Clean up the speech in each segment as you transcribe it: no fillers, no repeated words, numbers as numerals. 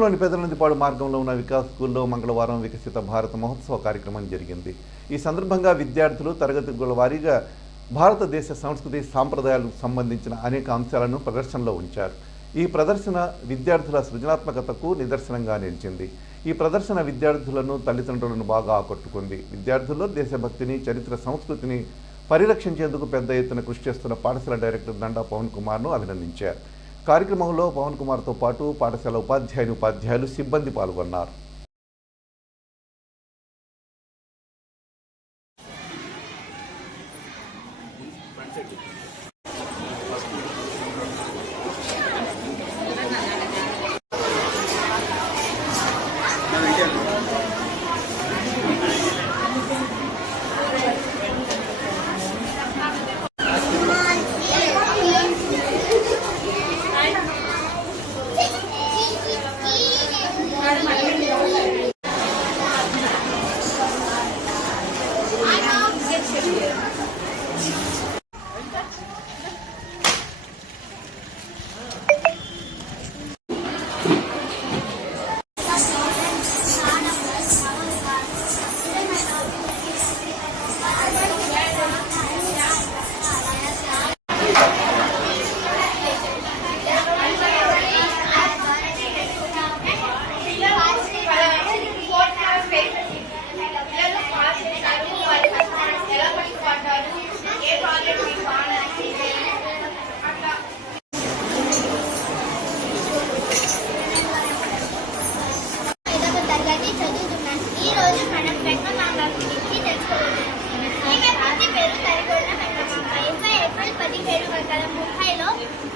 లోని పెదనందిపాడు మార్గంలో ఉన్న వికాస్ స్కూల్లో మంగళవారం వికసిత భారత మహోత్సవ కార్యక్రమం జరిగింది. ఈ సందర్భంగా విద్యార్థులు తరగతుల వారీగా భారతదేశ సంస్కృతి సాంప్రదాయాలకు సంబంధించిన అనేక అంశాలను ప్రదర్శనలో ఉంచారు. ఈ ప్రదర్శన విద్యార్థుల సృజనాత్మకతకు నిదర్శనంగా నిలిచింది. ఈ ప్రదర్శన విద్యార్థులను తల్లిదండ్రులను బాగా ఆకట్టుకుంది. విద్యార్థుల్లో దేశభక్తిని, చరిత్ర, సంస్కృతిని పరిరక్షించేందుకు పెద్ద ఎత్తున కృషి చేస్తున్న పాఠశాల డైరెక్టర్ దండా పవన్ కుమార్ను అభినందించారు. కార్యక్రమంలో పవన్ కుమార్తో పాటు పాఠశాల ఉపాధ్యాయులు, సిబ్బంది పాల్గొన్నారు.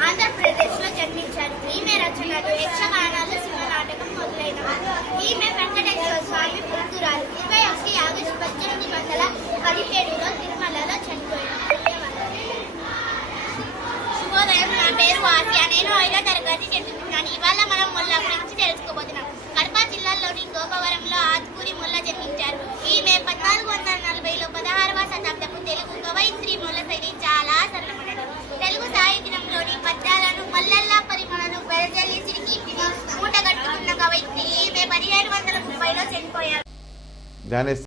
ఆంధ్రప్రదేశ్లో జన్మించారు. ఈమె రచనలు యక్షగానాలు, సింహనాటకం మొదలైనవి. ఈమె వెంకటేశ్వర స్వామి పుత్రురాలు. 21 ఆగస్టు 1817లో తిరుమలలో చనిపోయారు. శుభోదయం, నా పేరు వాసియా. నేను 5వ తరగతి చదువుతున్నాను. ఇవాళ మనం మొల్ల గురించి తెలుసుకోబోతున్నాం. కడప జిల్లాలోని గోపవరంలో ఆత్కూరి మొల్ల జన్మించారు. ఈమె 1440లో 16వ శతాబ్దపు తెలుగు కవయిత్రి. మొల్ల శైలి చాలా సరళమైనది. తెలుగు సాహిత్యంలోని పద్యాలను, మల్లెల్లా పరిమళను వెదజల్లి సిరికి మూటగట్టుకున్న కవయిత్రి. ఈమె 1730లో చనిపోయారు.